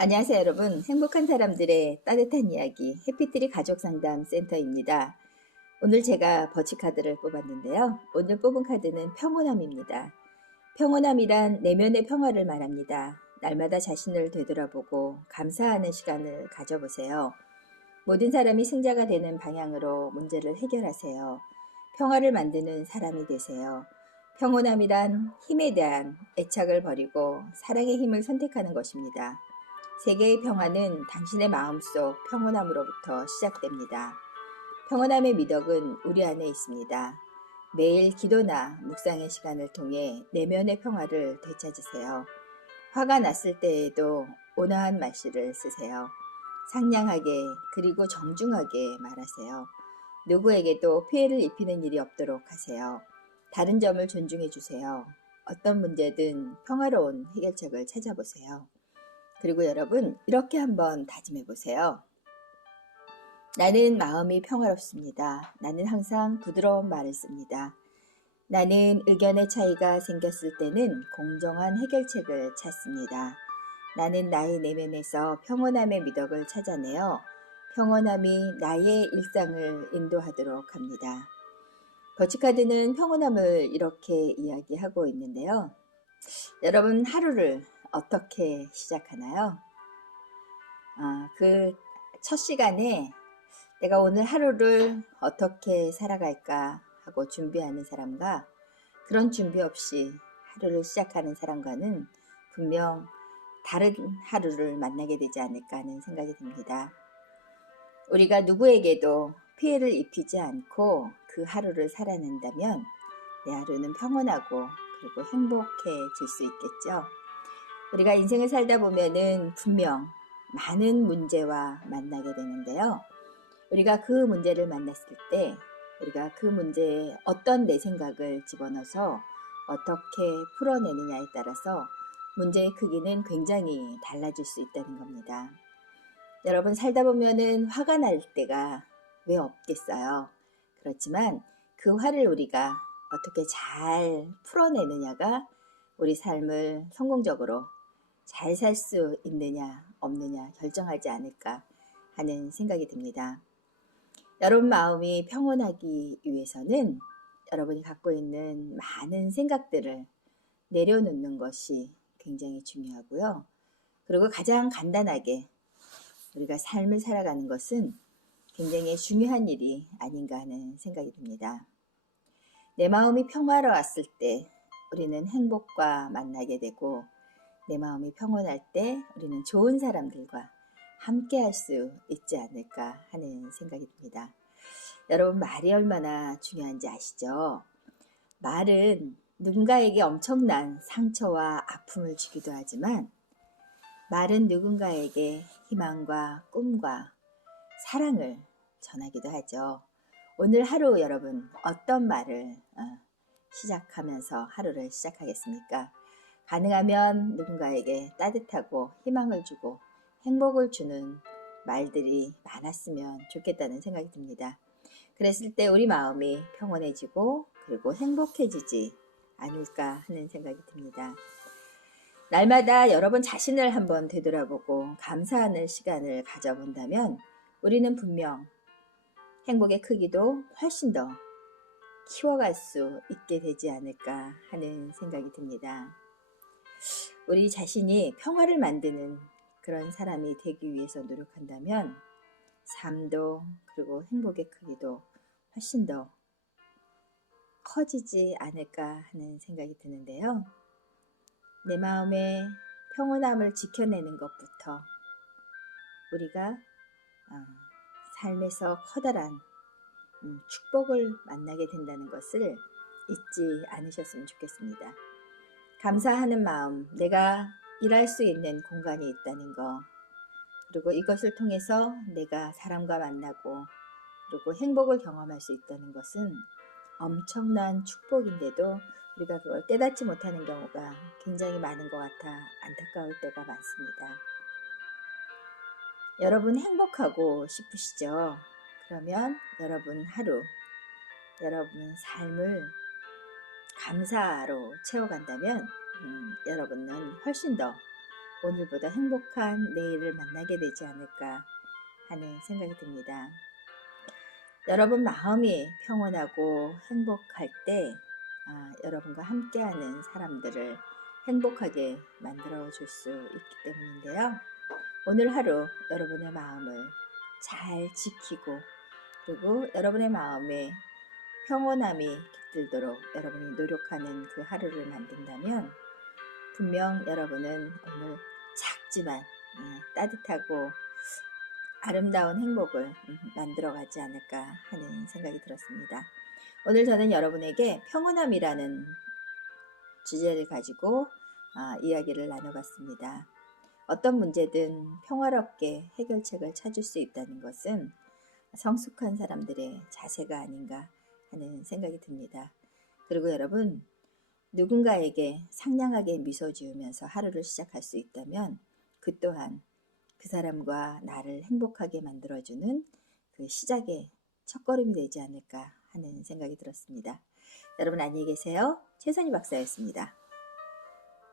안녕하세요, 여러분. 행복한 사람들의 따뜻한 이야기 해피트리 가족상담센터입니다. 오늘 제가 버치카드를 뽑았는데요. 오늘 뽑은 카드는 평온함입니다. 평온함이란 내면의 평화를 말합니다. 날마다 자신을 되돌아보고 감사하는 시간을 가져보세요. 모든 사람이 승자가 되는 방향으로 문제를 해결하세요. 평화를 만드는 사람이 되세요. 평온함이란 힘에 대한 애착을 버리고 사랑의 힘을 선택하는 것입니다. 세계의 평화는 당신의 마음속 평온함으로부터 시작됩니다. 평온함의 미덕은 우리 안에 있습니다. 매일 기도나 묵상의 시간을 통해 내면의 평화를 되찾으세요. 화가 났을 때에도 온화한 말씨를 쓰세요. 상냥하게 그리고 정중하게 말하세요. 누구에게도 피해를 입히는 일이 없도록 하세요. 다른 점을 존중해 주세요. 어떤 문제든 평화로운 해결책을 찾아보세요. 그리고 여러분, 이렇게 한번 다짐해 보세요. 나는 마음이 평화롭습니다. 나는 항상 부드러운 말을 씁니다. 나는 의견의 차이가 생겼을 때는 공정한 해결책을 찾습니다. 나는 나의 내면에서 평온함의 미덕을 찾아내어 평온함이 나의 일상을 인도하도록 합니다. 버치카드는 평온함을 이렇게 이야기하고 있는데요. 여러분, 하루를 어떻게 시작하나요? 그 첫 시간에 내가 오늘 하루를 어떻게 살아갈까 하고 준비하는 사람과 그런 준비 없이 하루를 시작하는 사람과는 분명 다른 하루를 만나게 되지 않을까 하는 생각이 듭니다. 우리가 누구에게도 피해를 입히지 않고 그 하루를 살아낸다면 내 하루는 평온하고 그리고 행복해질 수 있겠죠. 우리가 인생을 살다 보면은 분명 많은 문제와 만나게 되는데요. 우리가 그 문제를 만났을 때 우리가 그 문제에 어떤 내 생각을 집어넣어서 어떻게 풀어내느냐에 따라서 문제의 크기는 굉장히 달라질 수 있다는 겁니다. 여러분, 살다 보면은 화가 날 때가 왜 없겠어요. 그렇지만 그 화를 우리가 어떻게 잘 풀어내느냐가 우리 삶을 성공적으로 잘 살 수 있느냐 없느냐 결정하지 않을까 하는 생각이 듭니다. 여러분 마음이 평온하기 위해서는 여러분이 갖고 있는 많은 생각들을 내려놓는 것이 굉장히 중요하고요. 그리고 가장 간단하게 우리가 삶을 살아가는 것은 굉장히 중요한 일이 아닌가 하는 생각이 듭니다. 내 마음이 평화로웠을 때 우리는 행복과 만나게 되고 내 마음이 평온할 때 우리는 좋은 사람들과 함께 할 수 있지 않을까 하는 생각이 듭니다. 여러분, 말이 얼마나 중요한지 아시죠? 말은 누군가에게 엄청난 상처와 아픔을 주기도 하지만 말은 누군가에게 희망과 꿈과 사랑을 전하기도 하죠. 오늘 하루 여러분 어떤 말을 시작하면서 하루를 시작하겠습니까? 가능하면 누군가에게 따뜻하고 희망을 주고 행복을 주는 말들이 많았으면 좋겠다는 생각이 듭니다. 그랬을 때 우리 마음이 평온해지고 그리고 행복해지지 않을까 하는 생각이 듭니다. 날마다 여러분 자신을 한번 되돌아보고 감사하는 시간을 가져본다면 우리는 분명 행복의 크기도 훨씬 더 키워갈 수 있게 되지 않을까 하는 생각이 듭니다. 우리 자신이 평화를 만드는 그런 사람이 되기 위해서 노력한다면 삶도 그리고 행복의 크기도 훨씬 더 커지지 않을까 하는 생각이 드는데요. 내 마음의 평온함을 지켜내는 것부터 우리가 삶에서 커다란 축복을 만나게 된다는 것을 잊지 않으셨으면 좋겠습니다. 감사하는 마음, 내가 일할 수 있는 공간이 있다는 거, 그리고 이것을 통해서 내가 사람과 만나고 그리고 행복을 경험할 수 있다는 것은 엄청난 축복인데도 우리가 그걸 깨닫지 못하는 경우가 굉장히 많은 것 같아 안타까울 때가 많습니다. 여러분 행복하고 싶으시죠? 그러면 여러분 하루, 여러분 삶을 감사로 채워간다면 여러분은 훨씬 더 오늘보다 행복한 내일을 만나게 되지 않을까 하는 생각이 듭니다. 여러분 마음이 평온하고 행복할 때 여러분과 함께하는 사람들을 행복하게 만들어 줄 수 있기 때문인데요. 오늘 하루 여러분의 마음을 잘 지키고 그리고 여러분의 마음에 평온함이 깃들도록 여러분이 노력하는 그 하루를 만든다면 분명 여러분은 오늘 작지만 따뜻하고 아름다운 행복을 만들어가지 않을까 하는 생각이 들었습니다. 오늘 저는 여러분에게 평온함이라는 주제를 가지고 이야기를 나눠봤습니다. 어떤 문제든 평화롭게 해결책을 찾을 수 있다는 것은 성숙한 사람들의 자세가 아닌가 하는 생각이 듭니다. 그리고 여러분, 누군가에게 상냥하게 미소 지으면서 하루를 시작할 수 있다면 그 또한 그 사람과 나를 행복하게 만들어주는 그 시작의 첫걸음이 되지 않을까 하는 생각이 들었습니다. 여러분 안녕히 계세요. 최선희 박사였습니다.